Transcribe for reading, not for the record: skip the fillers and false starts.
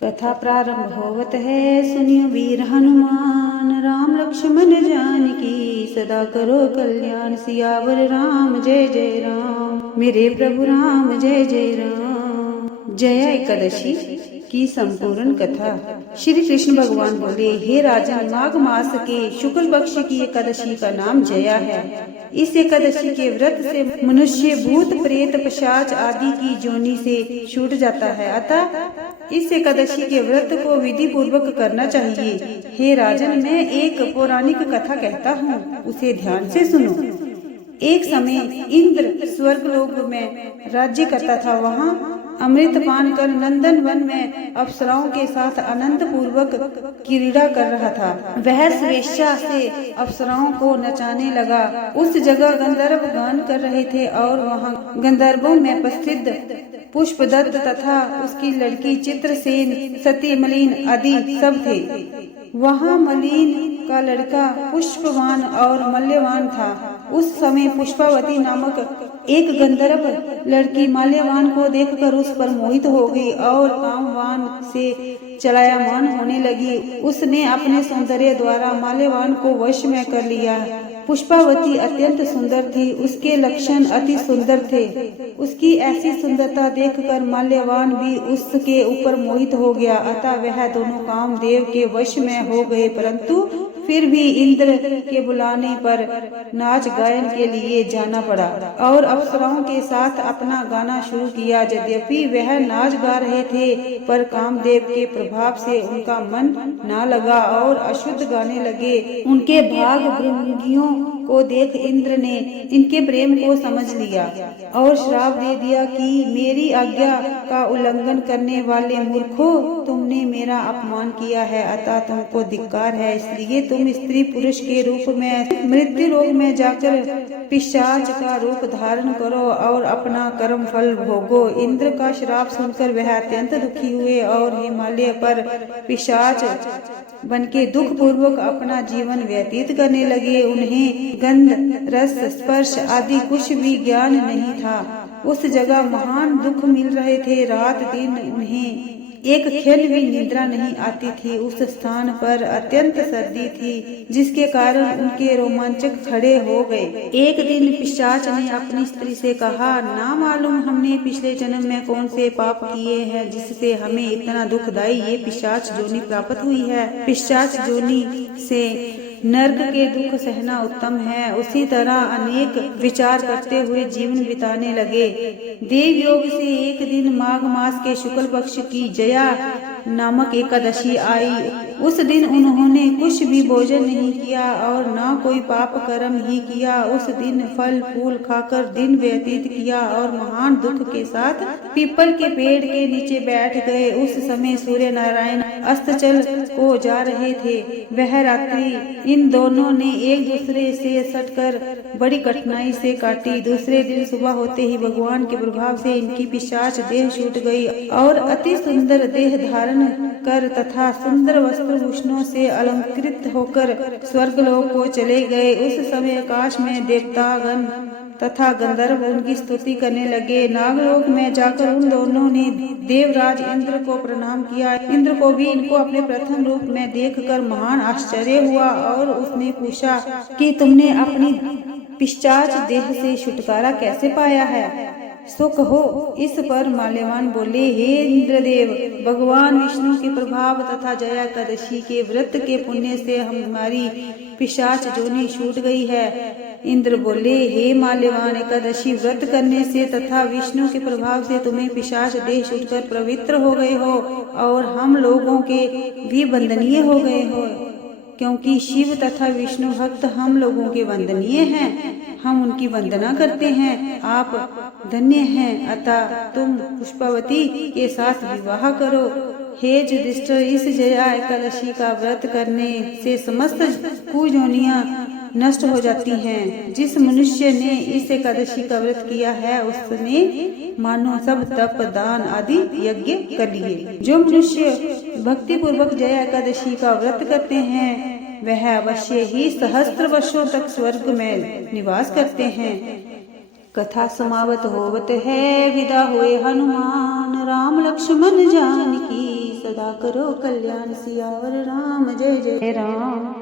कथा प्रारंभ होवत है। सुनियो वीर हनुमान, राम लक्ष्मण जानकी सदा करो कल्याण। सियावर राम जय जय राम, मेरे प्रभु राम जय जय राम। जया एकादशी की संपूर्ण कथा। श्री कृष्ण भगवान बोले, हे राजन, माघ मास के शुक्ल पक्ष की एकादशी का नाम जया है। इस एकादशी के व्रत से मनुष्य भूत प्रेत पिशाच आदि की जोनी से छूट जाता है। अतः इस एकादशी के व्रत को विधि पूर्वक करना चाहिए। हे राजन, मैं एक पौराणिक कथा कहता हूँ, उसे ध्यान से सुनो। एक समय इंद्र स्वर्ग लोक में राज्य करता था। वहाँ अमृत पान कर नंदन वन में अप्सराओं के साथ अनंत पूर्वक क्रीड़ा कर रहा था। वह स्वेच्छा से अप्सराओं को नचाने लगा। उस जगह गंधर्व गान कर रहे थे और वहाँ गंधर्वों में प्रसिद्ध पुष्पदत्त तथा उसकी लड़की चित्रसेन, सती, मलिन आदि सब थे। वहाँ मलिन का लड़का पुष्पवान और मल्यवान था। उस समय पुष्पावती नामक एक गंधर्व लड़की माल्यवान को देखकर उस पर मोहित हो गई और कामवान से चलायमान होने लगी। उसने अपने सौंदर्य द्वारा माल्यवान को वश में कर लिया। पुष्पावती अत्यंत सुंदर थी, उसके लक्षण अति सुंदर थे। उसकी ऐसी सुंदरता देखकर माल्यवान भी उसके ऊपर मोहित हो गया। अतः वह दोनों कामदेव के वश में हो गए। परंतु फिर भी इंद्र के बुलाने पर नाच गायन के लिए जाना पड़ा और अप्सराओं के साथ अपना गाना शुरू किया। यद्यपि वह नाच गा रहे थे, पर कामदेव के प्रभाव से उनका मन ना लगा और अशुद्ध गाने लगे। उनके भाग भृंगियों को देख इंद्र ने इनके प्रेम को समझ लिया और श्राप दे दिया कि मेरी आज्ञा का उल्लंघन करने वाले मूर्खों, तुमने मेरा अपमान किया है, अतः तुमको धिक्कार है। इसलिए तुम स्त्री पुरुष के रूप में मृत्यु लोक में जाकर पिशाच का रूप धारण करो और अपना कर्म फल भोगो। इंद्र का श्राप सुनकर वह अत्यंत दुखी हुए और हिमालय पर पिशाच बनके दुख पूर्वक अपना जीवन व्यतीत करने लगे। उन्हें गंध, रस, स्पर्श आदि कुछ भी ज्ञान नहीं था। उस जगह महान दुख मिल रहे थे। रात दिन उन्हें एक क्षण भी निद्रा नहीं आती थी। उस स्थान पर अत्यंत सर्दी थी, जिसके कारण उनके रोमांचक खड़े हो गए। एक दिन पिशाच ने अपनी स्त्री से कहा, ना मालूम हमने पिछले जन्म में कौन से पाप किए हैं जिससे हमें इतना दुखदायी ये पिशाच जोनी प्राप्त हुई है। पिशाच जोनी से नर्क के दुख सहना उत्तम है। उसी तरह अनेक विचार करते हुए जीवन बिताने लगे। देव योग से एक दिन माघ मास के शुक्ल पक्ष की जया नामक एकादशी आई। उस दिन उन्होंने कुछ भी भोजन नहीं किया और ना कोई पाप कर्म ही किया। उस दिन फल फूल खाकर दिन व्यतीत किया और महान दुख के साथ पीपल के पेड़ के नीचे बैठ गए। उस समय सूर्य नारायण अस्ताचल को जा रहे थे। वह रात्रि इन दोनों ने एक दूसरे से सटकर बड़ी कठिनाई से काटी। दूसरे दिन सुबह होते ही भगवान के प्रभाव से इनकी पिशाच देह छूट गई और अति सुंदर देह धारण कर तथा सुंदर वस्त्रभूषणों से अलंकृत होकर स्वर्गलोक को चले गए। उस समय आकाश में देवतागण तथा गंधर्व उनकी स्तुति करने लगे। नागलोक में जाकर उन दोनों ने देवराज इंद्र को प्रणाम किया। इंद्र को भी इनको अपने प्रथम रूप में देखकर महान आश्चर्य हुआ और उसने पूछा कि तुमने अपनी पिशाच देह से छुटकारा कैसे पाया है, सो कहो। इस पर माल्यवान बोले, हे इंद्रदेव, भगवान विष्णु के प्रभाव तथा जया एकादशी के व्रत के पुण्य से हमारी पिशाच जोनी छूट गई है। इंद्र बोले, हे माल्यवान, एकादशी व्रत करने से तथा विष्णु के प्रभाव से तुम्हें पिशाच देह छूटकर पवित्र हो गए हो और हम लोगों के भी वंदनीय हो गए हो, क्योंकि शिव तथा विष्णु भक्त हम लोगों के वंदनीय हैं। हम उनकी वंदना करते हैं। आप धन्य हैं, अतः तुम पुष्पावती के साथ विवाह करो। हे युधिष्ठिर, इस जया एकादशी का व्रत करने से समस्त कुजोनियां नष्ट हो जाती हैं। जिस मनुष्य ने इस एकादशी का व्रत किया है उसने मानो सब तप दान आदि यज्ञ कर लिए। जो मनुष्य भक्ति पूर्वक जया एकादशी का व्रत करते हैं वह अवश्य ही सहस्त्र वर्षों तक स्वर्ग में निवास करते हैं। कथा समाप्त होवत है। विदा हुए हनुमान, राम लक्ष्मण जानकी सदा करो कल्याण सियावर राम जय जय राम।